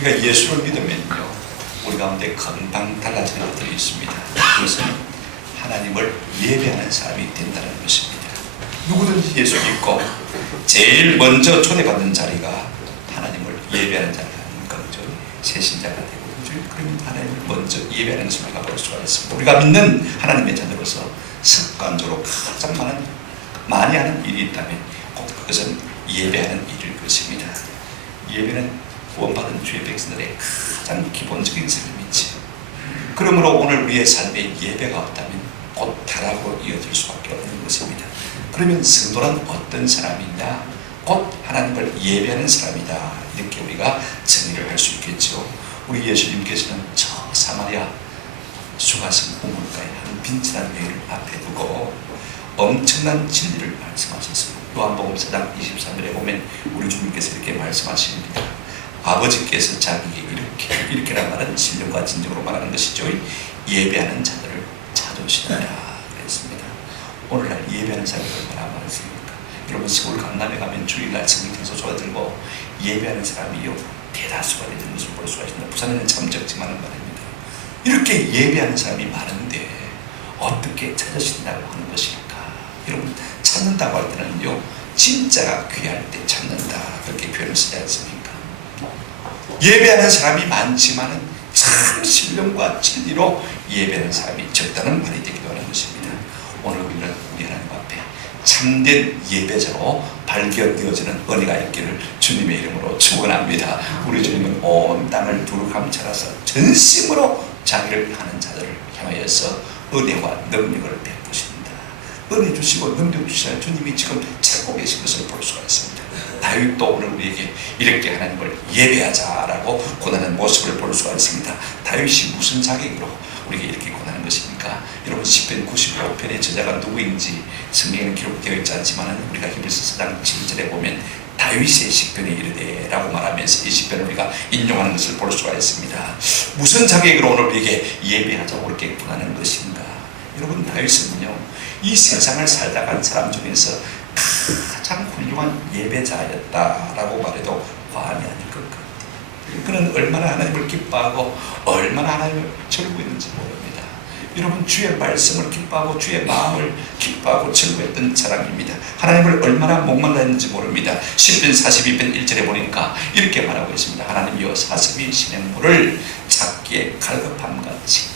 우리가 예수를 믿으면요, 우리 가운데 금방 달라지는 것들이 있습니다. 그것은 하나님을 예배하는 사람이 된다는 것입니다. 누구든지 예수 믿고 제일 먼저 초대받는 자리가 하나님을 예배하는 자리가 아닙니까? 새신자가 되고, 그러면 하나님을 먼저 예배하는 것을 우리가 볼 수가 있습니다. 우리가 믿는 하나님의 자녀로서 습관적으로 가장 많이 하는 일이 있다면 꼭 그것은 예배하는 일일 것입니다. 예배는 구원받은 주의 백성들의 가장 기본적인 삶이지. 그러므로 오늘 우리의 삶에 예배가 없다면 곧 타락으로 이어질 수밖에 없는 것입니다. 그러면 성도는 어떤 사람이냐? 곧 하나님을 예배하는 사람이다. 이렇게 우리가 정의를 할 수 있겠죠. 우리 예수님께서는 저 사마리아 수가성 우물가에 한 빈천한 여인을 앞에 두고 엄청난 진리를 말씀하셨습니다. 요한복음 4장 23절에 보면 우리 주님께서 이렇게 말씀하십니다. 아버지께서 자기에게 이렇게란 말은 신령과 진정으로 말하는 것이죠. 예배하는 자들을 찾으시느냐 그랬습니다. 오늘날 예배하는 자들이 얼마나 많습니까? 여러분, 서울 강남에 가면 주일날 성경에서 쏟아들고 예배하는 사람이요 대다수가 되는 것을 볼 수가 있습니다. 부산에는 참 적지만은 말입니다. 이렇게 예배하는 사람이 많은데 어떻게 찾으신다고 하는 것일까? 여러분, 찾는다고 할 때는요, 진짜가 귀할 때 찾는다, 그렇게 표현을 쓰지 않습니까? 예배하는 사람이 많지만은 참 신령과 진리로 예배하는 사람이 적다는 말이 되기도 하는 것입니다. 오늘 우리는 우리 하나님 앞에 참된 예배자로 발견되어지는 은혜가 있기를 주님의 이름으로 축원합니다. 우리 주님은 온 땅을 두루 감찰하사 전심으로 자기를 하는 자들을 향하여서 은혜와 능력을 베푸십니다. 은혜 주시고 능력 주시는 주님이 지금 찾고 계신 것을 볼 수가 있습니다. 다윗도 오늘 우리에게 이렇게 하나님을 예배하자라고 권하는 모습을 볼 수가 있습니다. 다윗이 무슨 자격으로 우리에게 이렇게 권하는 것입니까? 여러분, 시편 95편의 저자가 누구인지 성경에는 기록되어 있지 않지만 우리가 히브리서 4장 7절에 보면 다윗의 시편에 이르되 라고 말하면서 이 시편을 우리가 인용하는 것을 볼 수가 있습니다. 무슨 자격으로 오늘 우리에게 예배하자고 그렇게 권하는 것인가? 여러분, 다윗은요, 이 세상을 살다 간 사람 중에서 가장 훌륭한 예배자였다라고 말해도 과언이 아닐 것 같아요. 그는 얼마나 하나님을 기뻐하고 얼마나 하나님을 즐거워했는지 모릅니다. 여러분, 주의 말씀을 기뻐하고 주의 마음을 기뻐하고 즐거워했던 사람입니다. 하나님을 얼마나 목말라 했는지 모릅니다. 시편 42편 1절에 보니까 이렇게 말하고 있습니다. 하나님이여, 사슴이 시냇 물을 찾기에 갈급함같이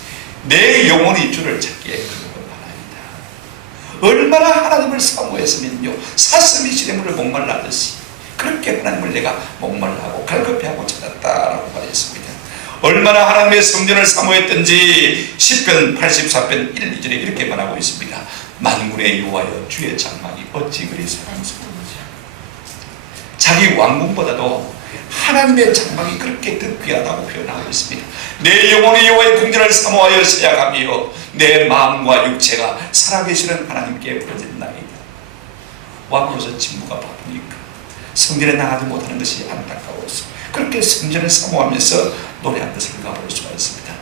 내 영혼이 주를 찾기에 갈급합니다. 얼마나 하나님을 사모했으면요, 사슴이 시냇물을 목말라하듯이 그렇게 하나님을 내가 목말라하고 갈급해하고 찾았다라고 말했습니다. 얼마나 하나님의 성전을 사모했던지 시편 84편 1, 2절에 이렇게 말하고 있습니다. 만군의 여호와여, 주의 장막이 어찌 그리 사랑스러운지. 자기 왕궁보다도 하나님의 장막이 그렇게 더 귀하다고 표현하고 있습니다. 내 영혼이 여호와의 궁전을 사모하여 시작하며 내 마음과 육체가 살아계시는 하나님께 부르짖나이다. 왕으로서 직무가 바쁘니까 성전에 나가지 못하는 것이 안타까워서 그렇게 성전을 사모하면서 노래한 것을 우리가 볼 수가 있습니다.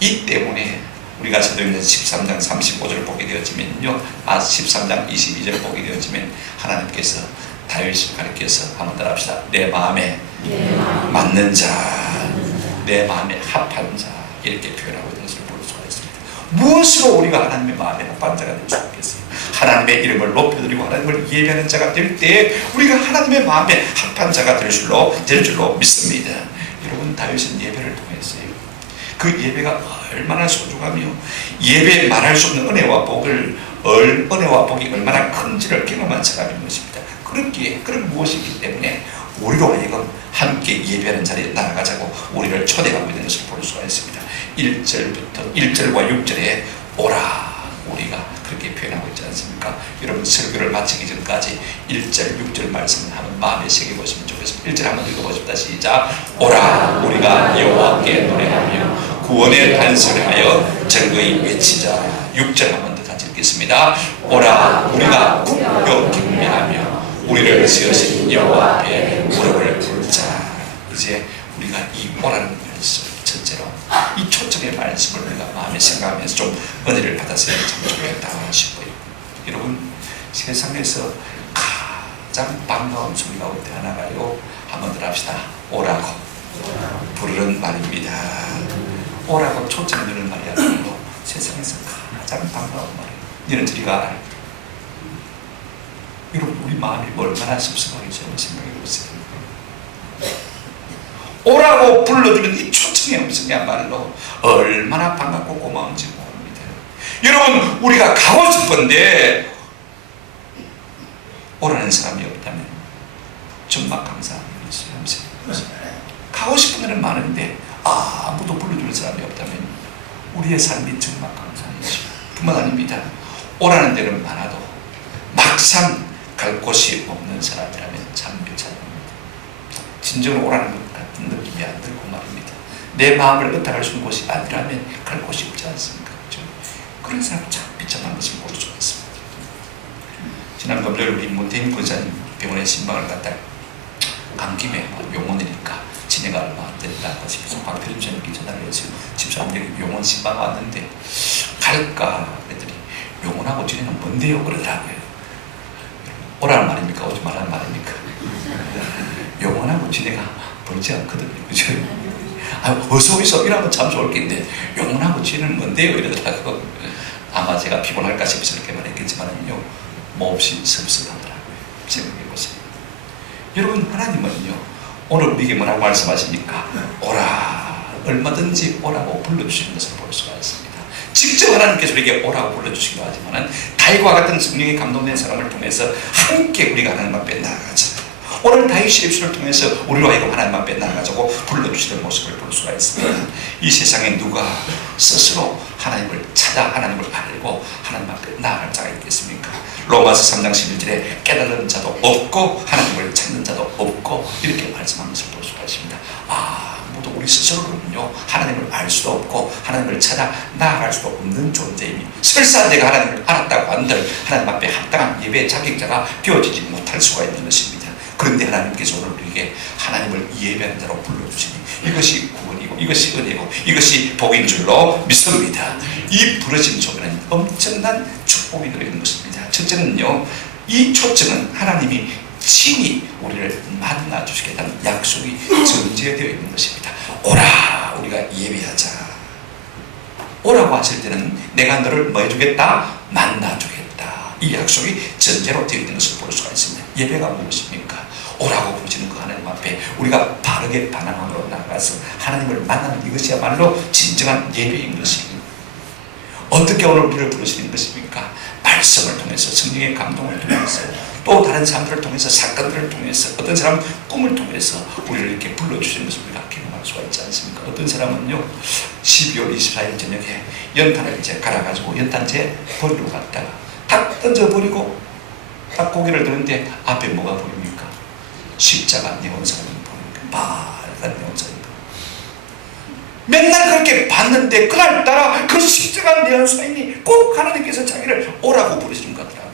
이 때문에 우리가 사도행전 13장 35절을 보게 되어지면요, 13장 22절을 보게 되어지면 하나님께서 다윗을 가리켜서 한번 따라합시다. 내 마음에 맞는 자, 내 마음에 합한 자, 이렇게 표현하고 있는 것을 볼 수가 있습니다. 무엇으로 우리가 하나님의 마음에 합한 자가 될 수 있겠어요? 하나님의 이름을 높여드리고 하나님을 예배하는 자가 될 때 우리가 하나님의 마음에 합한 자가 될 줄로 믿습니다. 여러분, 다윗은 예배를 통했어요. 그 예배가 얼마나 소중하며 예배에 말할 수 없는 은혜와 복이 얼마나 큰지를 경험한 사람인 것입니다. 그렇기에 그런 무엇이 있기 때문에 우리로 하여금 함께 예배하는 자리에 나아가자고 우리를 초대하고 있는 것을 볼 수가 있습니다. 1절과 6절에 오라, 우리가 그렇게 표현하고 있지 않습니까? 여러분, 설교를 마치기 전까지 1절, 6절 말씀을 한번 마음에 새겨보시면 좋겠습니다. 1절 한번 읽어보십니다. 시작. 오라, 우리가 여호와께 노래하며 구원의 단서를 하여 즐거이 외치자. 6절 한번 더 같이 읽겠습니다. 오라, 우리가 굽혀 경배하며 우리를 지으신 여호와 앞에 무릎을 꿇자. 이제 우리가 이 오라는 말씀, 첫째로 이 초청의 말씀을 우리가 마음에 생각하면서 좀 은혜를 받았으면 참 좋겠다 싶어요. 여러분, 세상에서 가장 반가운 소리가 어디 하나가요? 한번 더 합시다. 오라고 그런 말입니다. 오라고 초점 드는 말이야말로 세상에서 가장 반가운 말이에요. 너는 저리 가라. 여러분, 우리 마음이 얼마나 섭섭하겠어요. 한번 생각해 보세요. 오라고 불러주는 이 초청의 음성이야말로 얼마나 반갑고 고마운지 모릅니다. 여러분, 우리가 가고 싶은데 오라는 사람이 없다면 정말 감사한 일이 있어요. 가고 싶은 데는 많은데 아무도 불러주는 사람이 없다면 우리의 삶이 정말 감사한 일이죠. 뿐만 아닙니다. 오라는 데는 많아도 막상 갈 곳이 없는 사람이라면 참 비참합니다. 진정으로 오라는 것 같은 느낌이 안 들고 말입니다. 내 마음을 의탁할 수 있는 곳이 아니라면 갈 곳이 없지 않습니까? 그렇죠? 그런 사람은 참 비참한 것을 볼 수가 있습니다. 지난 금요일 우리 문태인 권사님 병원에 신방을 갔다 간 김에 용원이니까 진해가 얼마 안 된다고 집에서 박필림 선생님께 전화를 했어요. 집사람들이 용원 신방 왔는데 갈까 그랬더니 용원하고 진해는 뭔데요? 그러더라고요. 오라는 말입니까? 오지 말라는 말입니까? 용원하고 진해가 멀지 않거든요. 그죠? 어서 오이소 이러면 참 좋을 텐데 용원하고 진해는 뭔데요? 이러더라고요. 아마 제가 피곤할까 싶어서 이렇게 말했겠지만요, 몹시 섭섭하더라고요. 생각해보세요. 여러분, 하나님은요, 오늘 우리에게 뭐라고 말씀하십니까? 오라, 얼마든지 오라고 불러주시는 것을 볼 수가 있습니다. 직접 하나님께서 우리에게 오라고 불러주시기도 하지만 다윗과 같은 성령에 감동된 사람을 통해서 함께 우리가 하나님 앞에 나아가자. 오늘 다윗의 입술을 통해서 우리로 하여금 하나님 앞에 나아가자고 불러주시는 모습을 볼 수가 있습니다. 이 세상에 누가 스스로 하나님을 찾아 하나님을 알고 하나님 앞에 나아갈 자가 있겠습니까? 로마서 3장 11절에 깨달은 자도 없고 하나님을 찾는 자도 없고 이렇게 말씀한 것을 볼 수가 있습니다. 아무도 우리 스스로는요 하나님을 알 수도 없고 하나님을 찾아 나아갈 수도 없는 존재이니 설사 내가 하나님을 알았다고 한들 하나님 앞에 합당한 예배 자격자가 되어지지 못할 수가 있는 것입니다. 그런데 하나님께서 오늘 우리에게 하나님을 예배하는 자로 불러주시니 이것이 구원이고 이것이 은혜고 이것이 복인 줄로 믿습니다. 이 부르심 속에는 엄청난 축복이 들어있는 것입니다. 첫째는요, 이 초청은 하나님이 친히 우리를 만나 주시겠다는 약속이 전제되어 있는 것입니다. 오라, 우리가 예배하자. 오라고 하실 때는 내가 너를 뭐 해주겠다? 만나주겠다. 이 약속이 전제로 되어 있는 것을 볼 수가 있습니다. 예배가 무엇입니까? 오라고 부르시는 그 하나님 앞에 우리가 바르게 반응함으로 나가서 하나님을 만나는 이것이야말로 진정한 예배인 것입니다. 어떻게 오늘 우리를 부르시는 것입니까? 말씀을 통해서, 성령의 감동을 통해서, 또 다른 사람들을 통해서, 사건들을 통해서, 어떤 사람은 꿈을 통해서 우리를 이렇게 불러주시는 것을 우리가 경험할 수가 있지 않습니까? 어떤 사람은요 12월 24일 저녁에 연탄을 이제 갈아가지고 연탄재 버리러 갔다가 탁 던져버리고 딱 고개를 드는데 앞에 뭐가 보입니까? 십자가 네온사인이 보입니까? 빨간 네온사인. 맨날 그렇게 봤는데 그날따라 그 십자가 네온사인이 꼭 하나님께서 자기를 오라고 부르시는 것 같더라고요.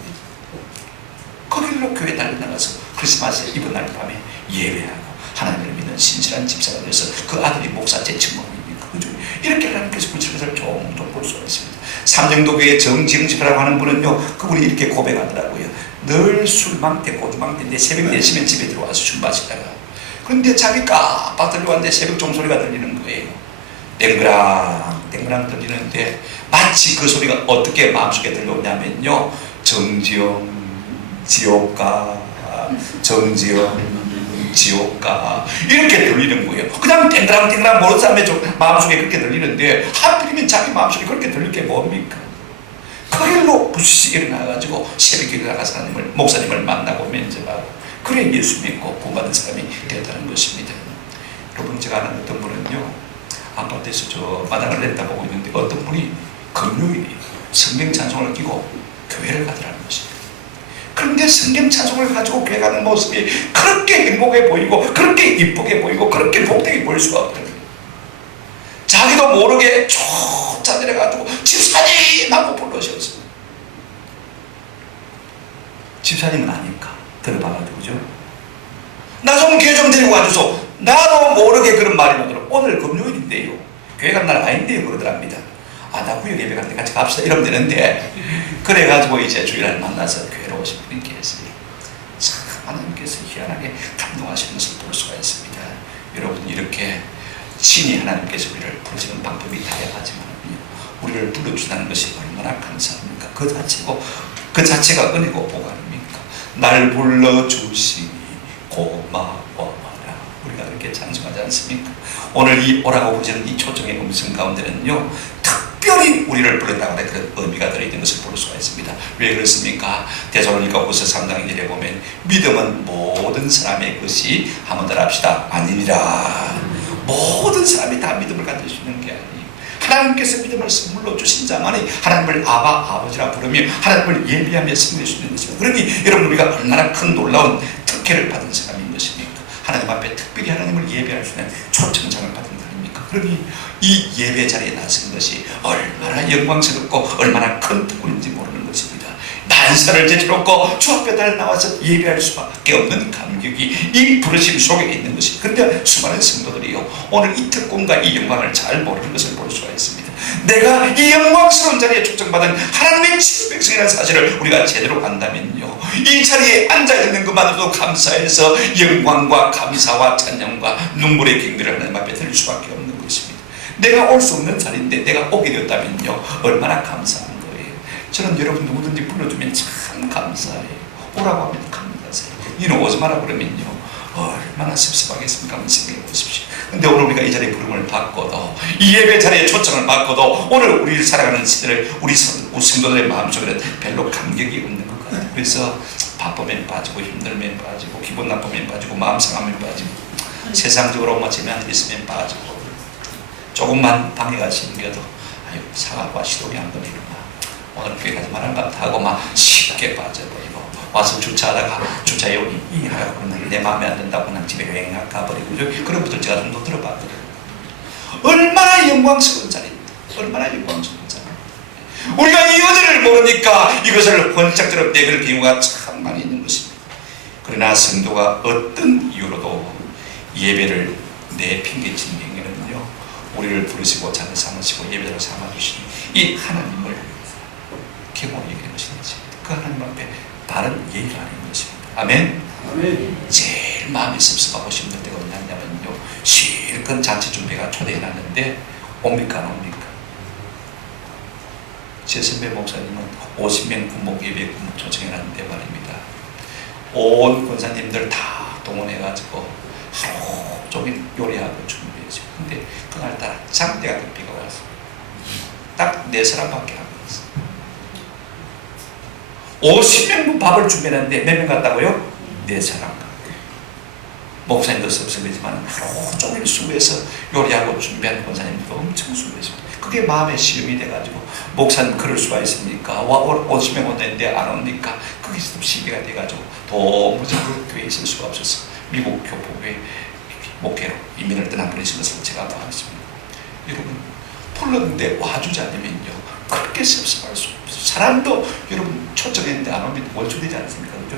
거길로 교회 달려나가서 크리스마스 이브날 밤에 예배하고 하나님을 믿는 신실한 집사가 되어서 그 아들이 목사 재청공입니까? 그죠? 이렇게 하나님께서 부르시는 것을 종종 볼 수가 있습니다. 삼정도교회 정지흥 집사라고 하는 분은요, 그분이 이렇게 고백하더라고요. 늘 술망때 고주망때인데 새벽 4시면 집에 들어와서 술 마시다가 그런데 잠이 깜빡 들려왔는데 새벽 종소리가 들리는 거예요. 땡그랑 땡그랑 들리는데 마치 그 소리가 어떻게 마음속에 들려오냐면요, 정지영 지옥가, 정지영 지옥가 이렇게 들리는 거예요. 그냥 땡그랑 땡그랑 모르는 사람의 마음속에 그렇게 들리는데 하필이면 자기 마음속에 그렇게 들릴 게 뭡니까? 그 일로 부시시 일어나가지고 새벽에 일어나가서 하나님을, 목사님을 만나고 면접하고 그래 예수 믿고 구원받은 사람이 됐다는 것입니다. 여러분, 제가 아는 어떤 분은요 아파트에서 저 마당을 내다보고 있는데 어떤 분이 금요일에 성경 찬송을 끼고 교회를 가더라는 것입니다. 그런데 성경 찬송을 가지고 교회 가는 모습이 그렇게 행복해 보이고 그렇게 이쁘게 보이고 그렇게 복되게 보일 수가 없더라고요. 자기도 모르게 쫓아내려가지고 집사님 하고 불러셨어요. 집사님은 아니까 들어봐가지고 그죠? 나 좀 교회 좀 데리고 와줘서 나도 모르게 그런 말이 나더라고. 오늘 금요일인데요, 교회 간 날 아닌데요 그러더랍니다. 나 구역 예배 가는데 같이 갑시다 이러면 되는데 그래가지고 이제 주일날 만나서 교회로 오신 분이 계세요. 참 하나님께서 희한하게 감동하시는 것을 볼 수가 있습니다. 여러분, 이렇게 친히 하나님께서 우리를 부르시는 방법이 다양하지만 우리를 불러주다는 것이 얼마나 감사합니까? 그 자체가 은혜고 복 아닙니까? 날 불러주시니 고마워라. 우리가 그렇게 찬송하지 않습니까? 오늘 이 오라고 부르시는 이 초청의 음성 가운데는요, 특별히 우리를 부른다고 하는 그런 의미가 들어있는 것을 볼 수가 있습니다. 왜 그렇습니까? 데살로니가후서 3장 1절에 보면 믿음은 모든 사람의 것이 한번 더 합시다. 아니니라. 모든 사람이 다 믿음을 가질 수 있는 게 아니에요. 하나님께서 믿음을 선물로 주신 자만이 하나님을 아버지라 부르며 하나님을 예비하며 섬길 수 있는 것입니다. 그러니 여러분, 우리가 얼마나 큰 놀라운 특혜를 받은 사람인 것입니까? 하나님 앞에 특별히 하나님을 예배할 수 있는 초청장을 받은 사람입니까? 그러니 이 예배 자리에 나선 것이 얼마나 영광스럽고 얼마나 큰 복인지 모르는 것입니다. 난사를 제쳐놓고 주 앞에 달 나와서 예배할 수밖에 없는 감격이 이 부르심 속에 있는 것이. 그런데 수많은 성도들이요, 오늘 이 특권과 이 영광을 잘 모르는 것을 볼 수가 있습니다. 내가 이 영광스러운 자리에 초청받은 하나님의 친백성이라는 사실을 우리가 제대로 안다면요, 이 자리에 앉아있는 것만으로도 감사해서 영광과 감사와 찬양과 눈물의 갱들을 하나님 앞에 드릴 수밖에 없는 것입니다. 내가 올 수 없는 자리인데 내가 오게 되었다면요, 얼마나 감사한 거예요. 저는 여러분 누구든지 불러주면 참 감사해요. 오라고 하면 감사해요. 이는 오지 마라 그러면요, 얼마나 섭섭하겠습니까? 한번 생각해 보십시오. 근데 오늘 우리가 이 자리에 부름을 받고도, 이 예배 자리에 초청을 받고도 오늘 우리를 살아가는 시대를 우리 성도들의 마음속에는 별로 감격이 없는 것 같아요. 그래서 바쁘면 빠지고 힘들면 빠지고 기분 나쁘면 빠지고 마음 상하면 빠지고 세상적으로 뭐 재미안 있으면 빠지고 조금만 방해가 생겨도 아유 사과와 시동이 안 걸리구나, 오늘 교회 가지 말한가 하고 막 쉽게 빠져버리고 와서 주차하다가 주차에 이 하라고 그러는데 내 마음에 안 든다고 그냥 집에 여행 가버리고 그런 것들 제가 좀 더 들어봤거든요. 얼마나 영광스러운 자리입니다. 얼마나 영광스러운 자리. 우리가 이 은혜를 모르니까 이것을 번쩍처럼 내걸 경우가 참 많이 있는 것입니다. 그러나 성도가 어떤 이유로도 예배를 내팽개친 경우에는요, 우리를 부르시고 자녀 삼으시고 예배자로 삼아주신 이 하나님을 경고하게 되는 것이지, 그 하나님 앞에 바른 예의가 아닌 것입니다. 아멘. 아멘. 제일 마음이 섭섭하고 힘들 때가 언제냐면요, 실컷 잔치 준비가 초대해놨는데 옵니까 안 옵니까? 제 선배 목사님은 50명 군목 예배 군목 초청해놨는데 말입니다, 온 권사님들 다 동원해가지고 하루 종일 요리하고 준비했죠. 근데 그날따라 장대가 큰 비가 와서 딱 4사람밖에 안 왔어요. 50명분 밥을 준비했는데 몇 명 갔다고요? 4사람. 목사님도 섭섭하지만 하루 종일 수고해서 요리하고 준비한 권사님도 엄청 수고했습니다. 그게 마음의 시험이 돼가지고, 목사님 그럴 수가 있습니까? 50명 온다는데 안 옵니까? 그게 시비가 돼가지고 도무지 그 교회에 있을 수가 없어서 미국 교포교회 목회로 이민을 떠나버리신 것을 제가 봐왔습니다. 여러분, 불렀는데 와주지 않으면요, 그렇게 섭섭할 수 없어요. 사람도 여러분 초청했는데 안 오면 원수되지 않습니까? 그죠?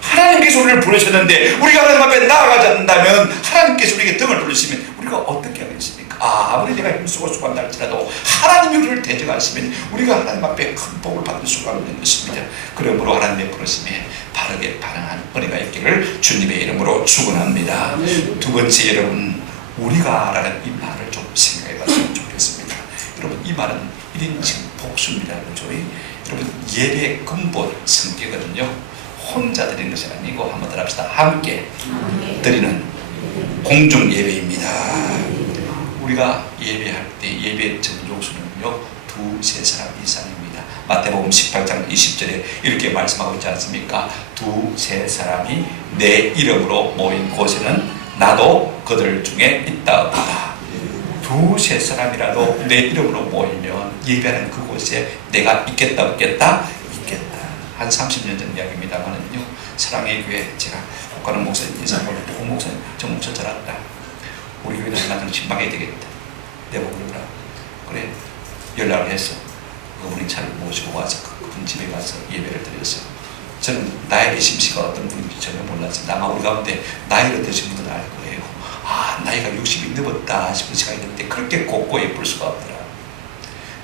하나님께서 우리를 부르셨는데 우리가 하나님 앞에 나아가지 않는다면, 하나님께서 우리에게 등을 돌리시면 우리가 어떻게 하겠습니까? 아무리 내가 힘쓰고 수고한다 할지라도 하나님이 우리를 대적하시면 우리가 하나님 앞에 큰 복을 받을 수가 없는 것입니다. 그러므로 하나님의 부르심에 바르게 반응한 은혜가 있기를 주님의 이름으로 축원합니다. 두 번째, 여러분, 우리가 라는 이 말을 좀 생각해 봤으면 좋겠습니다. 여러분, 이 말은 1인칭 복수입니다. 그죠? 여러분, 예배의 근본 성격은요, 혼자 드리는 것이 아니고 한번 더 합시다. 함께 드리는 공중 예배입니다. 우리가 예배할 때 예배 전종수는요, 2-3사람 이상입니다. 마태복음 18장 20절에 이렇게 말씀하고 있지 않습니까? 2-3사람이 내 이름으로 모인 곳에는 나도 그들 중에 있다보다. 2-3사람이라도 내 이름으로 모이면 예배하는 그곳에 내가 있겠다 없겠다? 있겠다. 한 30년 전 이야기입니다만은요, 사랑의 교회 제가 국가는 목사님 인사 보낼 때 목사님 저 목사 잘 왔다. 우리 교회는 나는 신방해야 되겠다. 내가 그러더라. 그래 연락을 해서 그분이 차를 모시고 와서 그분 집에 가서 예배를 드렸어요. 저는 나의 심씨가 어떤 분인지 전혀 몰랐어요. 아마 우리 가운데 나이가 드신 분들은 알 거예요. 아, 나이가 60이 넘었다 싶은 시간이 있는데 그렇게 곱고 예쁠 수가 없더라.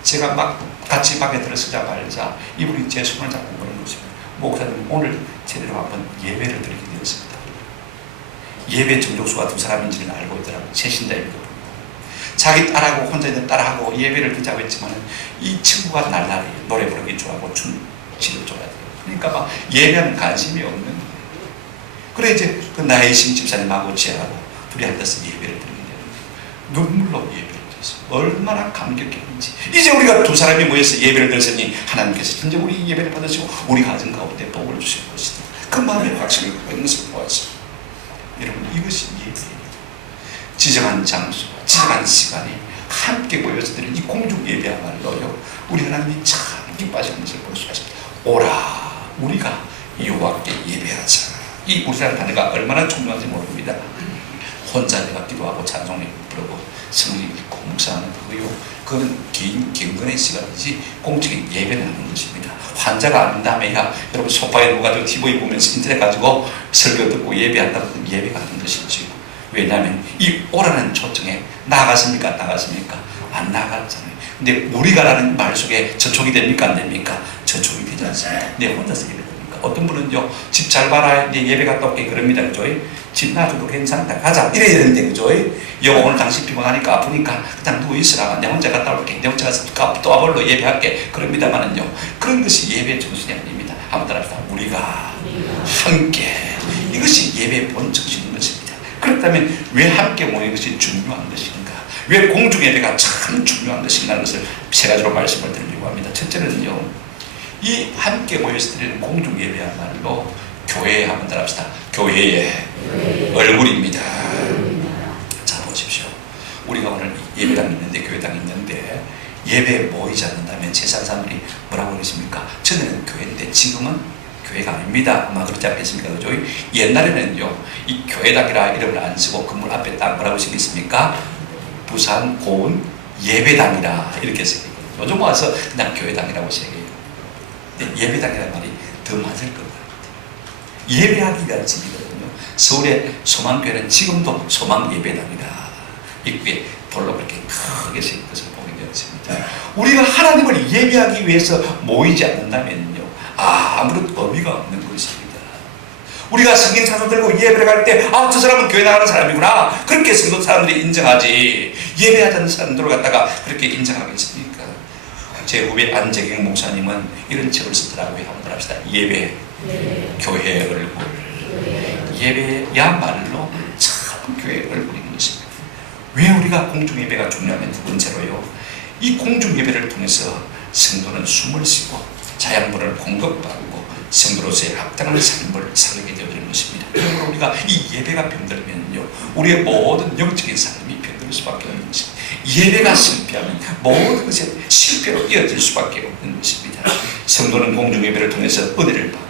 제가 막 같이 방에 들어서자마자 이분이 제 손을 잡고 그런 것입니다. 목사님, 오늘 제대로 한번 예배를 드리게 되었습니다. 예배 정족수가 2사람인지는 알고 있더라고요. 새신자입니다. 자기 딸하고 혼자 있는 딸하고 예배를 드자고 했지만 이 친구가 날라리 노래 부르기 좋아하고 춤추기 좋아해요. 그러니까 막 예배하는 관심이 없는 거예요. 그래 이제 그 나혜심 집사님하고 지하고 둘이 앉아서 예배를 드리게 되는 거예요. 눈물로 예배를 드렸어요. 얼마나 감격했는지. 이제 우리가 두 사람이 모여서 예배를 드렸으니 하나님께서 진짜 우리 예배를 받으시고 우리 가정 가운데 복을 주실 것이다. 그 마음의 확신을 갖고 있는 것을 보았어요. 여러분, 이것이 예배예요. 지정한 장소, 지정한 시간에 함께 모여서 드리는 이 공중 예배야말로요, 우리 하나님이 참 기뻐하시는 것을 볼 수가 있습니다. 오라, 우리가 여호와께 예배하자. 이 우리라는 단어가 얼마나 중요한지 모릅니다. 혼자 내가 기도하고 찬송을 부르고 성경 읽고 묵상하는 거요, 그건 개인 경건의 시간이지 공적인 예배는 하는 것입니다. 환자가 안 다음에야 여러분 소파에 누워가지고 TV 보면서 인터넷 가지고 설교 듣고 예배한다고 예배가 하는 것이지요. 왜냐하면 이 오라는 초청에 나갔습니까? 나갔습니까? 안 나갔잖아요. 근데 우리가라는 말 속에 저촉이 됩니까? 안 됩니까? 저촉이 되지 않습니까? 내 혼자서 예배 됩니까? 어떤 분은요, 집 잘 봐라, 이제 예배 갔다 올게, 그럽니다. 그죠? 집 놔줘도 괜찮다, 가자, 이래야 되는데, 그죠? 오늘 당신 피곤하니까 아프니까 그냥 누워있으라, 내 혼자 갔다 올게, 내 혼자 가서 또 아벌로 예배할게, 그럽니다만은요, 그런 것이 예배의 정신이 아닙니다. 한번 따라합시다. 우리가 함께, 이것이 예배의 본 정신인 것입니다. 그렇다면 왜 함께 모이는 것이 중요한 것인가? 왜 공중 예배가 참 중요한 것인가는 것을 세 가지로 말씀을 드리려고 합니다. 첫째는요, 이 함께 모여서 드리는 공중 예배야말로 교회에 한번 따라합시다. 교회의 얼굴입니다. 자, 보십시오. 우리가 오늘 예배당 있는데, 교회당 있는데 예배에 모이지 않는다면 세상 사람들이 뭐라고 그러십니까? 전에는 교회인데 지금은 교회가 아닙니다. 아마 그렇지 않겠습니까? 그죠? 옛날에는요, 이 교회당이라 이름을 안 쓰고 건물 앞에 딱 뭐라고 쓰겠습니까? 부산 고운 예배당이라 이렇게 쓰거든요. 요즘 와서 그냥 교회당이라고 쓰여요. 근데 예배당이라는 말이 더 맞을 것 같아요. 예배하기 위한 집이거든요. 서울의 소망교회는 지금도 소망 예배당이라 입구에 볼로 그렇게 크게 쓰인 것을 보게 되었습니다. 우리가 하나님을 예배하기 위해서 모이지 않는다면요, 아무런 의미가 없는 것입니다. 우리가 성경 찬송 들고 예배를 갈 때, 저 사람은 교회 나가는 사람이구나, 그렇게 성도 사람들이 인정하지, 예배하지 않는 사람들을 갖다가 그렇게 인정하겠습니까? 제 후배 안재경 목사님은 이런 책을 쓰더라고요. 한번 합시다. 예배, 교회의 얼굴. 예배야말로 참 교회의 얼굴인 것입니다. 왜 우리가 공중 예배가 중요하면 두 번째로요, 이 공중 예배를 통해서 성도는 숨을 쉬고 자양분을 공급받고 성도로서의 합당한 삶을 살게 되어지는 것입니다. 그러므로 우리가 이 예배가 병들면요, 우리의 모든 영적인 삶이 병들 수밖에 없는 것입니다. 예배가 실패하면 모든 것이 실패로 이어질 수밖에 없는 것입니다. 성도는 공중 예배를 통해서 은혜를 받고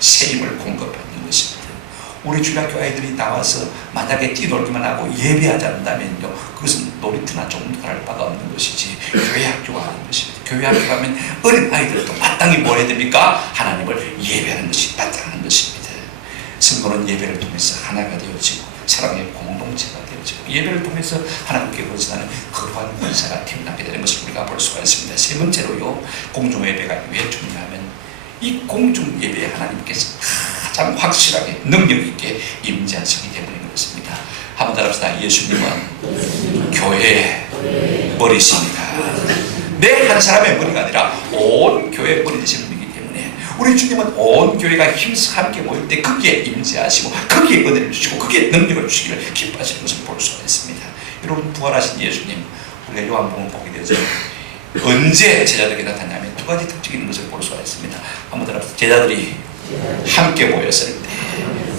세임을 공급받는 것입니다. 우리 주일학교 아이들이 나와서 만약에 뛰놀기만 하고 예배하지 않는다면요, 그것은 놀이터나 종로할 바가 없는 것이지 교회 학교가 아닌 것입니다. 교회 학교 가면 어린 아이들도 마땅히 뭐 해야 됩니까? 하나님을 예배하는 것이 마땅한 것입니다. 성도는 예배를 통해서 하나가 되어지고 사랑의 공동체가 되어지고 예배를 통해서 하나님께 헌신하는 거룩한 권세가 태어나게 되는 것을 우리가 볼 수가 있습니다. 세 번째로요, 공중 예배가 왜 중요하면 이 공중 예배에 하나님께서 가장 확실하게 능력 있게 임재하시기 때문인 것입니다. 한번 따라합시다. 예수님은 교회의 머리십니다. 내 한 사람의 머리가 아니라 온 교회의 머리 되시는 분이기 때문에 우리 주님은 온 교회가 힘써 함께 모일 때 거기에 임재하시고 거기에 은혜를 주시고 거기에 능력을 주시기를 기뻐하시는 것을 볼 수가 있습니다. 여러분, 부활하신 예수님, 우리가 요한복음 보게 되죠. 언제 제자들에게 나타나면 두 가지 특징이 있는 것을 볼 수가 있습니다. 한번 따라합시다. 제자들이 함께 모였을 때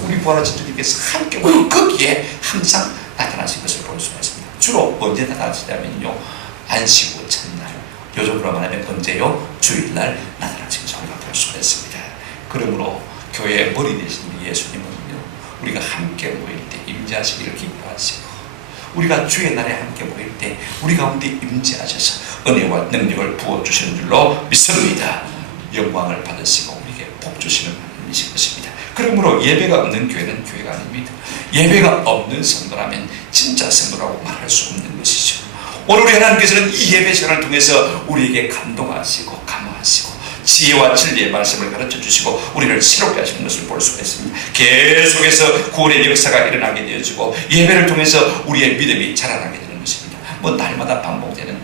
우리 부활하신 주님께서 함께 모여 거기에 항상 나타나신 것을 볼 수가 있습니다. 주로 언제 나타나시냐면요, 안식 후 첫날, 요즘으로 말하면 언제요? 주일날 나타나신 것을 우리가 볼 수가 있습니다. 그러므로 교회의 머리 되신 예수님은요, 우리가 함께 모일 때 임재하시기를 기뻐하시고 우리가 주의 날에 함께 모일 때 우리 가운데 임재하셔서 은혜와 능력을 부어주시는 줄로 믿습니다. 영광을 받으시고 우리에게 복 주시는 하나님이신 것입니다. 그러므로 예배가 없는 교회는 교회가 아닙니다. 예배가 없는 성도라면 진짜 성도라고 말할 수 없는 것이죠. 오늘 우리 하나님께서는 이 예배 시간을 통해서 우리에게 감동하시고 감화하시고 지혜와 진리의 말씀을 가르쳐 주시고 우리를 새롭게 하시는 것을 볼 수가 있습니다. 계속해서 구원의 역사가 일어나게 되어지고 예배를 통해서 우리의 믿음이 자라나게 되는 것입니다. 뭐 날마다 반복되는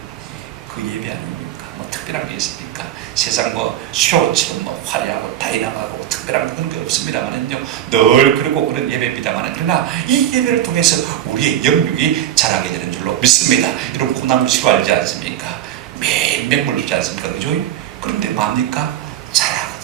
그 예배 아닙니까? 뭐 특별한 게 있습니까? 세상 뭐 쇼처럼 뭐 화려하고 다이나마하고 특별한 그런 게 없습니다만은요, 늘 그리고 그런 예배입니다만은, 그러나 이 예배를 통해서 우리의 영육이 자라게 되는 줄로 믿습니다. 여러분, 고나무 시로 알지 않습니까? 매일 맹물 주지 않습니까? 그죠? 그런데 뭡니까? 자라거든요.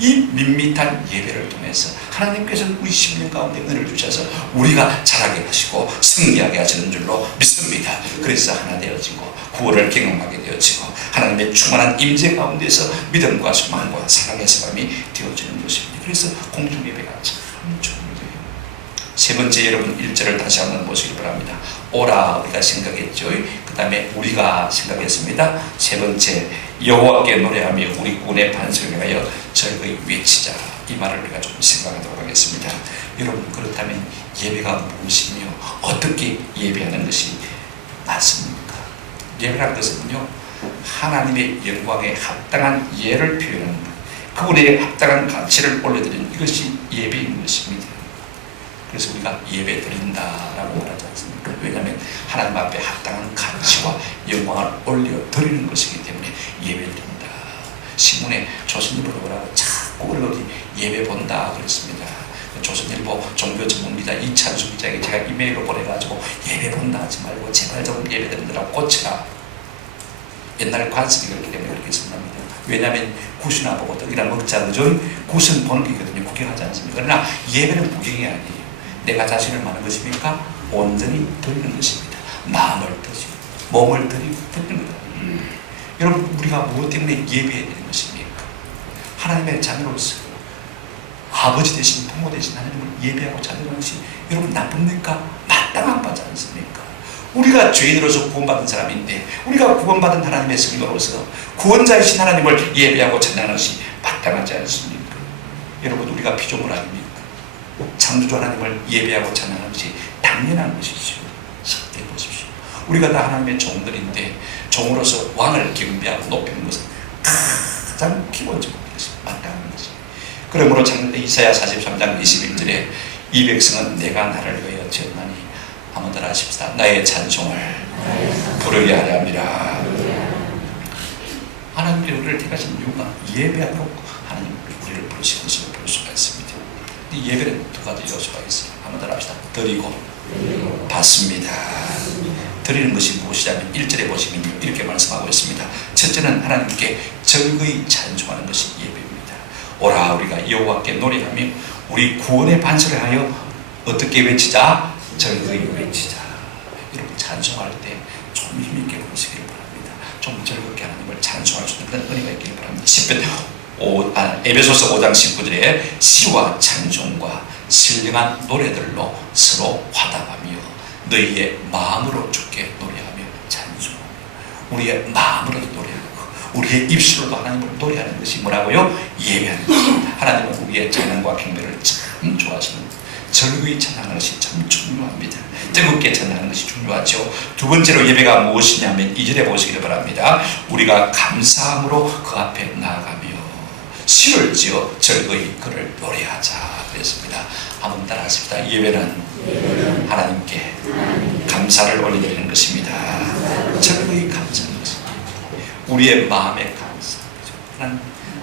이 밋밋한 예배를 통해서 하나님께서 우리 심령 가운데 은혜를 주셔서 우리가 자라게 하시고 승리하게 하시는 줄로 믿습니다. 그래서 하나 되어지고 구원을 경험하게 되어지고 하나님의 충만한 임재 가운데서 믿음과 소망과 사랑의 사람이 되어지는 것입니다. 그래서 공중예배가 참 중요해요. 세 번째, 여러분 1절을 다시 한번 보시기 바랍니다. 오라 우리가 생각했죠. 그 다음에 우리가 생각했습니다. 세 번째, 여호와께 노래하며 우리 구원의 반석을 위하여 저희의 외치자. 이 말을 우리가 좀 생각하도록 하겠습니다. 여러분, 그렇다면 예배가 무엇이며 어떻게 예배하는 것이 맞습니까? 예배라는 것은요, 하나님의 영광에 합당한 예를 표현하는 것, 그분의 합당한 가치를 올려드리는 이것이 예배인 것입니다. 그래서 우리가 예배 드린다라고 말하지 않습니까? 왜냐하면 하나님 앞에 합당한 가치와 영광을 올려드리는 것이기 때문에 예배를 드린다. 신문에 조선일보로 뭐라고 자꾸 어디 예배 본다 그랬습니다. 조선일보 종교 전문 기자 이찬수 기자에게 제가 이메일로 보내가지고 예배 본다 하지 말고 제발 좀 예배 드린다고 고쳐라. 옛날 관습이 그렇기 때문에 그렇게 쓴답니다. 왜냐하면 굿이나 보고 떡이나 먹자, 그죠? 굿은 보는 게거든요. 구경하지 않습니까? 그러나 예배는 구경이 아니에요. 내가 자신을 마는 것입니까? 온전히 드리는 것입니다. 마음을 드리고 몸을 드리고 드리는 거다. 여러분, 우리가 무엇 때문에 예배해야 되는 것입니까? 하나님의 자녀로서 아버지 대신 부모 대신 하나님을 예배하고 찬양하는 것이 여러분 나쁩니까? 마땅한 바지 않습니까? 우리가 죄인으로서 구원받은 사람인데 우리가 구원받은 하나님의 성도로서 구원자이신 하나님을 예배하고 찬양하는 것이 마땅하지 않습니까? 여러분, 우리가 피조물 아닙니까? 창조주 하나님을 예배하고 찬양하는 것이 당연한 것이죠. 생각해 보십시오. 우리가 다 하나님의 종들인데 종으로서 왕을 경배하고 높이는 것은 가장 기본적인 것이 마땅한 것입니다. 그러므로 이사야 43장 21절에 이 백성은 내가 나를 위하여 지었나니 한번 더 하십시다. 나의 찬송을 부르게 하려 함이라. 하나님이 우리를 택하신 이유가 예배하고 하나님 우리를 부르시는 것을 볼 수가 있습니다. 이 예배는 두 가지 요소가 있어요. 한번 더 합시다. 드리고 받습니다. 드리는 것이 무엇이냐면 1절에 보시면 이렇게 말씀하고 있습니다. 첫째는 하나님께 절거히 찬송하는 것이 예배입니다. 오라 우리가 여호와께 노래하며 우리 구원의 반석을 하여 어떻게 외치자? 절거히 외치자. 여러분, 찬송할 때 좀 힘있게 보시기를 바랍니다. 좀 즐겁게 하나님을 찬송할 수 있는 그런 은혜가 있기를 바랍니다. 에베소서 5장 19절에 시와 찬송과 신령한 노래들로 서로 화답하며 너희의 마음으로 주께 노래하며 찬송하며. 우리의 마음으로도 노래하고 우리의 입술로도 하나님을 노래하는 것이 뭐라고요? 예배하는 것입니다. 하나님은 우리의 찬양과 경배를 참 좋아하시는, 절구히 찬양하는 것이 참 중요합니다. 뜨겁게 찬양하는 것이 중요하죠. 두 번째로 예배가 무엇이냐면 2절에 보시기를 바랍니다. 우리가 감사함으로 그 앞에 나아가며 시를 지어 절거히 그를 노래하자 그랬습니다. 한번 따라하십시다. 예배는 하나님께 감사를 올려드리는 것입니다. 절거히 감사하는 것입니다. 우리의 마음의 감사. 하나님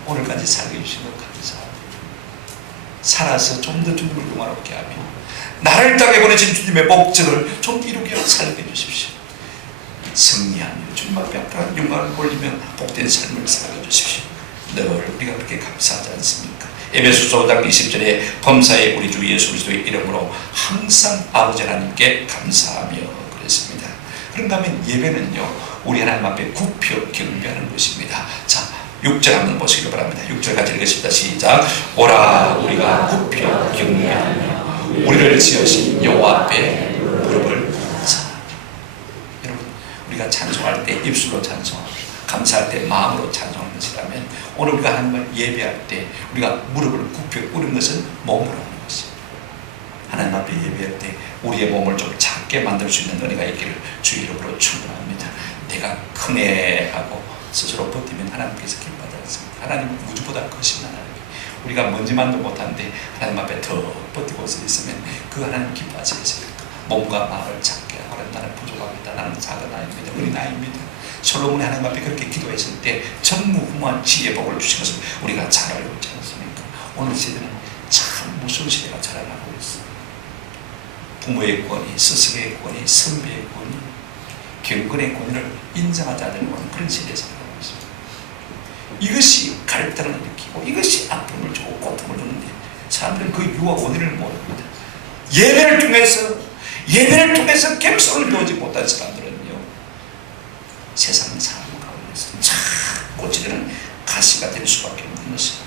오늘까지 살게 주신 것 감사합니다. 살아서 좀 더 주님을 영화롭게 하며 나를 땅에 보내신 주님의 목적을 좀 이루게 살게 해주십시오. 승리하며 주님 앞에 합당한 영광을 올리며 복된 삶을 살게 해주십시오. 늘 우리가 그렇게 감사하지 않습니까? 에베소서 5장 20절에 범사에 우리 주 예수 그리스도의 이름으로 항상 아버지 하나님께 감사하며 그랬습니다. 그런가 하면 예배는요, 우리 하나님 앞에 굽혀 경배하는 것입니다. 자, 6절 한번 보시기 바랍니다. 6절 같이 읽겠습니다. 시작. 오라 우리가 굽혀 경배하며 우리를 지으신 여호와 앞에 무릎을 꿇자. 여러분, 우리가 찬송할 때 입술로 찬송하고 감사할 때 마음으로 찬송하는 것이라면 오늘 우리가 하나님을 예배할 때 우리가 무릎을 굽혀 꿇은 것은 몸으로 하는 것입니다. 하나님 앞에 예배할 때 우리의 몸을 좀 작게 만들 수 있는 은혜가 있기를 주 이름으로 축원합니다. 내가 크네 하고 스스로 버티면 하나님께서 기뻐하지 않습니다. 하나님은 우주보다 크신 하나님, 우리가 먼지만도 못하는데 하나님 앞에 더 버티고 서 있으면 그 하나님 기뻐하시겠습니까? 몸과 마음을 작게 하고 나는 부족합니다. 나는 어린아이입니다. 솔로몬이 하나님 앞에 그렇게 기도했을 때 전무후무한 지혜의 복을 주신 것을 우리가 잘 알고 있지 않습니까? 오늘 세대는 참 무서운 시대가 자라나고 있어요. 부모의 권위, 스승의 권위, 선배의 권위, 경건의 권위를 인정하지 않는 그런 시대에 살아가고 있습니다. 이것이 갈등을 일으키고 이것이 아픔을 주고 고통을 주는데 사람들은 그 유와 원인을 모릅니다. 예배를 통해서 겸손을 배우지 못한 사람들은요, 세상 삶 가운데서 자꾸 지르는 가시가 될 수밖에 없는 것입니다.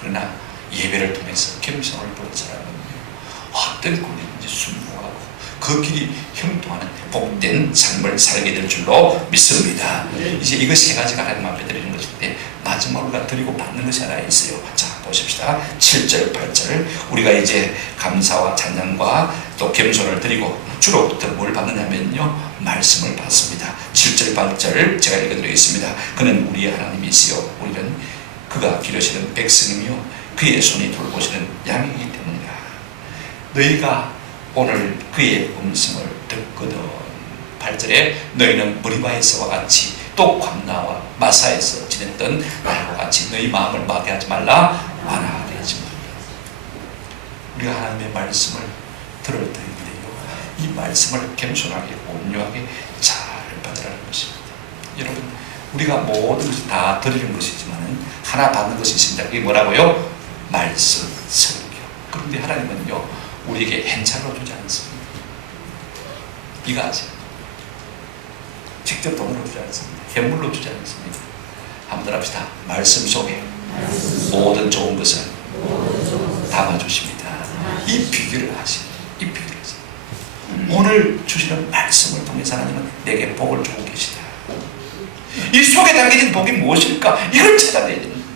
그러나 예배를 통해서 겸손을 배운 사람은요, 어떤 꼴이든지 순종하고 그 길이 형통하는 복된 삶을 살게 될 줄로 믿습니다. 이제 이것이 세 가지가 하나님 앞에 드리는 것인데 마지막으로 우리가 드리고 받는 것이 하나 있어요. 자, 보십시다. 7절 8절 우리가 이제 감사와 찬양과 또 겸손을 드리고 주로부터 뭘 받느냐면요, 말씀을 받습니다. 7절 8절 제가 읽어드리겠습니다. 그는 우리의 하나님이시요 우리는 그가 기르시는 백성이며 그의 손이 돌보시는 양이기 때문이라. 너희가 오늘 그의 음성을 듣거든. 8절에 너희는 머리바에서와 같이 또 광야와 마사에서 지냈던 날과 같이 너희 마음을 마개하지 말라. 완화되지 말라. 우리가 하나님의 말씀을 들을 때인데요, 이 말씀을 겸손하게 온유하게 잘 받으라는 것입니다. 여러분, 우리가 모든 것을 다 드리는 것이지만 하나 받는 것이 있습니다. 그게 뭐라고요? 말씀, 설교. 그런데 하나님은요, 우리에게 현찰로 주지 않습니다. 이거 아세요? 직접 돈으로 주지 않습니다. 현물로 주지 않습니다. 한번 합시다. 말씀 속에 모든 좋은 것을 담아주십니다. 이 비교를 하십니다. 이 비교를 하십니다. 오늘 주시는 말씀을 통해서 하나님은 내게 복을 주고 계시다. 이 속에 담겨진 복이 무엇일까? 이걸 찾아내야 됩니다.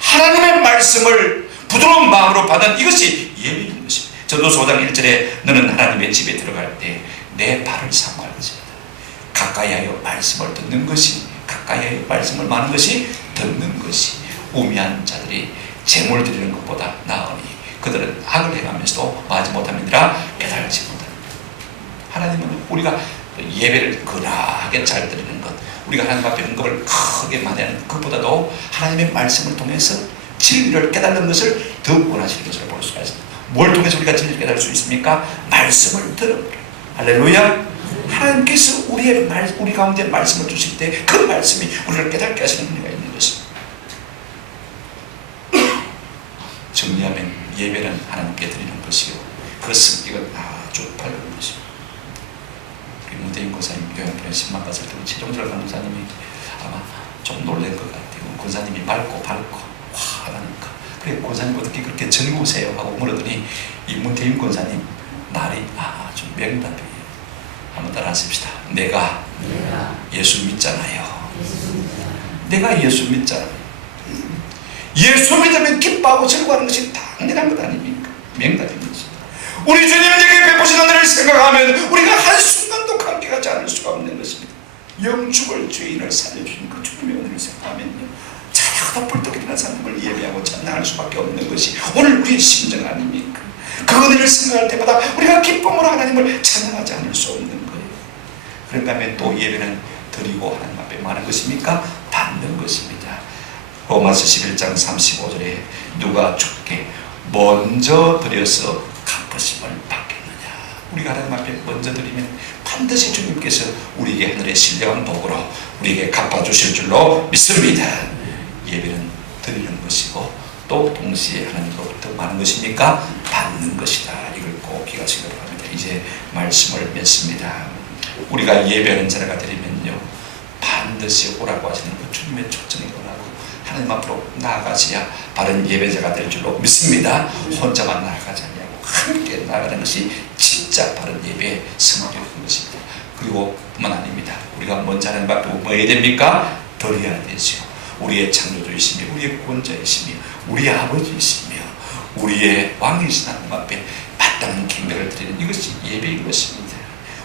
하나님의 말씀을 부드러운 마음으로 받은 이것이 예배인 것입니다. 전도서 5장 1절에 너는 하나님의 집에 들어갈 때 내 발을 삼갈 것입니다. 가까이 하여 말씀을 듣는 것이, 가까이 하여 말씀을 많은 것이 듣는 것이 우매한 자들이 재물 드리는 것보다 나으니 그들은 악을 행하면서도 마지 못함이니라 깨달지 못합니다. 하나님은 우리가 예배를 근하게 잘 드리는 것, 우리가 하나님 앞에 헌금을 크게 많이 하는 것보다도 하나님의 말씀을 통해서 진리를 깨닫는 것을 더 원하시는 것을 볼 수가 있습니다. 뭘 통해서 우리가 진리를 깨달을 수 있습니까? 말씀을 들어보라. 할렐루야. 하나님께서 우리 가운데 말씀을 주실 때 그 말씀이 우리를 깨닫게 하시는 은혜가 있는 것입니다. 정리하면 예배는 하나님께 드리는 것이요, 그 성격은 아주 밝은 것입니다. 우리 문대인 권사님 교양편에 10만 가설 때문에 최종철 강사님이 아마 좀 놀란 것 같아요. 권사님이 밝고 화나니까. 그래, 권사님 어떻게 그렇게 즐거우세요? 하고 물었더니 이 문대인 권사님 말이 아주 명답이에요. 한번 따라 하십시다. 내가 예수 믿잖아요. 내가 예수 믿잖아요. 예수 믿으면 기뻐하고 즐거워하는 것이 당연한 것 아닙니까? 명답입니다. 우리 주님 내게 베푸신 은혜를 생각하면 우리가 한순간도 감격하지 않을 수가 없는 것입니다. 영죽을 죄인을 살려주신 그 주님의 은혜를 생각하면요, 자녀가 벌떡 일어난 사람을 예배하고 찬양할 수밖에 없는 것이 오늘 우리의 심정 아닙니까? 그 은혜를 생각할 때마다 우리가 기쁨으로 하나님을 찬양하지 않을 수 없는 거예요. 그런가 하면 또 예배는 드리고 하나님 앞에 많은 것입니까? 받는 것입니다. 로마서 11장 35절에 누가 주께 먼저 드려서 갚으심을 받겠느냐. 우리가 하나님 앞에 먼저 드리면 반드시 주님께서 우리에게 하늘의 신령한 복으로 우리에게 갚아주실 줄로 믿습니다. 예배는 드리는 것이고 또 동시에 하나님으로부터 많은 것입니까? 받는 것이다. 이걸 꼭 기억하시기 바랍니다. 이제 말씀을 맺습니다. 우리가 예배하는 자가 되려면요, 반드시 오라고 하시는 그 주님의 초청을 원하고 하나님 앞으로 나아가셔야 바른 예배자가 될 줄로 믿습니다. 혼자만 나아가지 아니하고 함께 나아가는 것이 진짜 바른 예배의 성격인 것입니다. 그리고 뿐만 아닙니다. 우리가 먼저 하나님 앞에 뭐 해야 됩니까? 드려야 되죠. 우리의 창조주이시며 우리의 구원자이시며 우리의 아버지이시며 우리의 왕이신 하나님 앞에 마땅한 경배를 드리는 이것이 예배인 것입니다.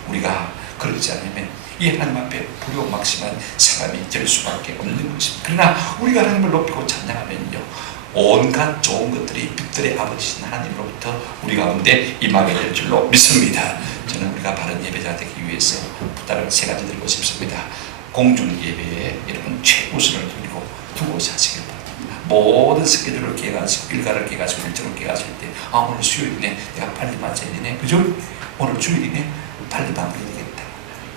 우리가 그렇지 않으면 이 하나님 앞에 불효막심한 사람이 될 수밖에 없는 것입니다. 그러나 우리가 하나님을 높이고 찬양하면요, 온갖 좋은 것들이 빛들의 아버지신 하나님으로부터 우리 가운데 임하게 될 줄로 믿습니다. 저는 우리가 바른 예배자가 되기 위해서 부탁을 세 가지 드리고 싶습니다. 공중 예배에 여러분 최우선을 두고 사시길 바랍니다. 모든 스케줄을 깨가지고 일가를 깨가지고 일정을 깨가지고 때 오늘 수요일이네, 내가 빨리 맞아야 되네, 그죠? 오늘 주일이네, 빨리 마무리해야 되겠다.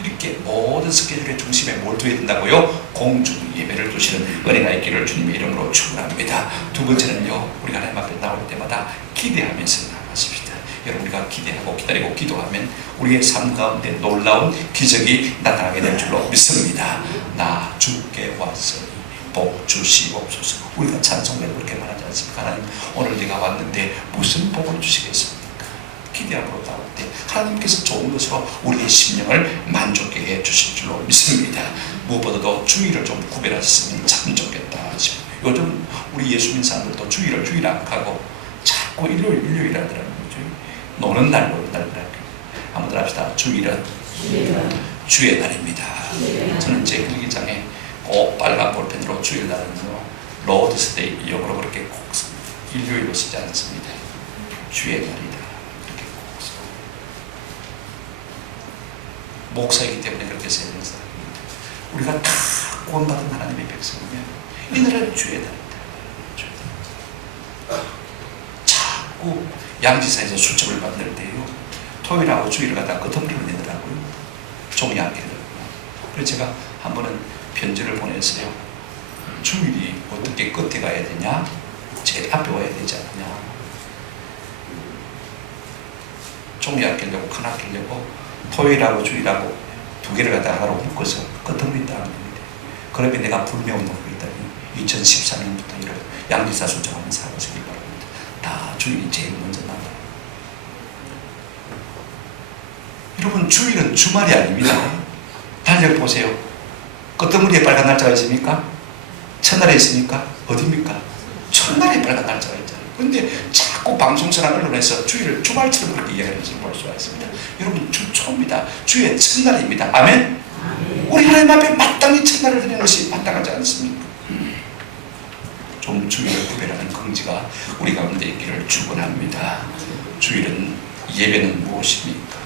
이렇게 모든 스케줄의 중심에 뭘 두어야 된다고요? 공중 예배를 두시는 은혜가 있기를 주님의 이름으로 축원합니다. 두 번째는요, 우리가 하나님 앞에 나올 때마다 기대하면서 나가십시다. 여러분, 우리가 기대하고 기다리고 기도하면 우리의 삶 가운데 놀라운 기적이 나타나게 될 줄로 믿습니다. 나 주께 왔으니 복 주시옵소서. 우리가 찬송대로 그렇게 말하지 않습니까? 하나님, 오늘 내가 왔는데 무슨 복을 주시겠습니까? 기대함으로 나올 때 하나님께서 좋은 것으로 우리의 심령을 만족해 해 주실 줄로 믿습니다. 무엇보다도 주일을 좀 구별하셨으면 참 좋겠다. 요즘 우리 예수민 사람들도 주일을 주일 안 가고 자꾸 일요일 하더라고요. 노는 날 하더라고요. 한번 합시다. 주일은 주의 날입니다. 저는 제 일기장에 꼭 빨간 볼펜으로 주일 날은 로드스데이 역으로 그렇게 꼭 일요일로 쓰지 않습니다. 주의 날이다. 목사이기 때문에 그렇게 써야 되는 사람입니다. 우리가 다 구원받은 하나님의 백성이면 이 날은 주의 날이다. 자꾸 양지사에서 수첩을 만들 때요, 토요일하고 주일을 갖다 끄트머리를 내더라고요. 종이 안 깨더라고요. 그래서 제가 한 번은 편지를 보냈어요. 주일이 어떻게 끝에 가야 되냐? 제일 앞에 와야 되지 않느냐? 종이 안 깨려고 칸 아끼려고 토요일하고 주일하고 두 개를 갖다 하나로 묶어서 끄트머리 따는 겁니다. 그러면 내가 불명을 놓고 있다니 2014년부터 이런 양지사 수첩하는 사고식이 바랍니다. 다 주일이 제일 먼저 나와요. 여러분, 주일은 주말이 아닙니다. 달력 보세요. 끄트머리에 빨간 날짜가 있습니까? 첫날에 있습니까? 어디입니까? 첫날에 빨간 날짜가 있잖아요. 근데 자꾸 방송사나 언론에서 주일을 주말처럼 그렇게 이야기하는 것을 볼 수가 있습니다. 여러분, 주초입니다. 주의 첫날입니다. 아멘? 우리 하나님 앞에 마땅히 첫날을 드리는 것이 마땅하지 않습니까? 좀 주일을 구별하는 긍지가 우리 가운데 있기를 축원합니다. 주일은 예배는 무엇입니까?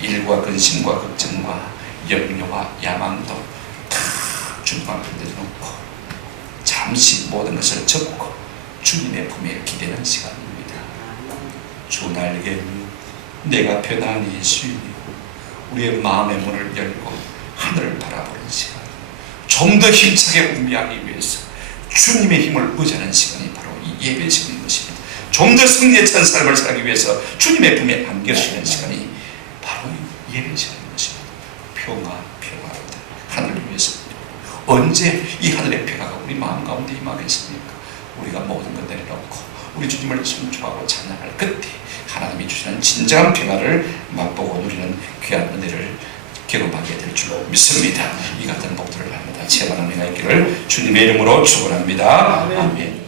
일과 근심과 걱정과 염려와 야망도 다 주님 앞에 내려놓고 잠시 모든 것을 접고 주님의 품에 기대는 시간입니다. 주 날개는 내가 편안히 쉬니 우리의 마음의 문을 열고 하늘을 바라보는 시간, 좀 더 힘차게 운비하기 위해서 주님의 힘을 의지하는 시간이 바로 이 예배 시간인 것입니다. 좀 더 승리에 찬 삶을 살기 위해서 주님의 품에 안겨주시는 시간이 바로 이 예배 시간인 것입니다. 평화입니다. 하늘을 위해서. 언제 이 하늘의 평화가 우리 마음 가운데 임하겠습니까? 우리가 모든 것 내려놓고 우리 주님을 순종하고 찬양할 그때 하나님이 주시는 진정한 평화를 맛보고 누리는 귀한 은혜를 경험하게 될 줄로 믿습니다. 이 같은 복들을 합니다. 체험하는 은혜가 있기를 주님의 이름으로 축원합니다. 아멘.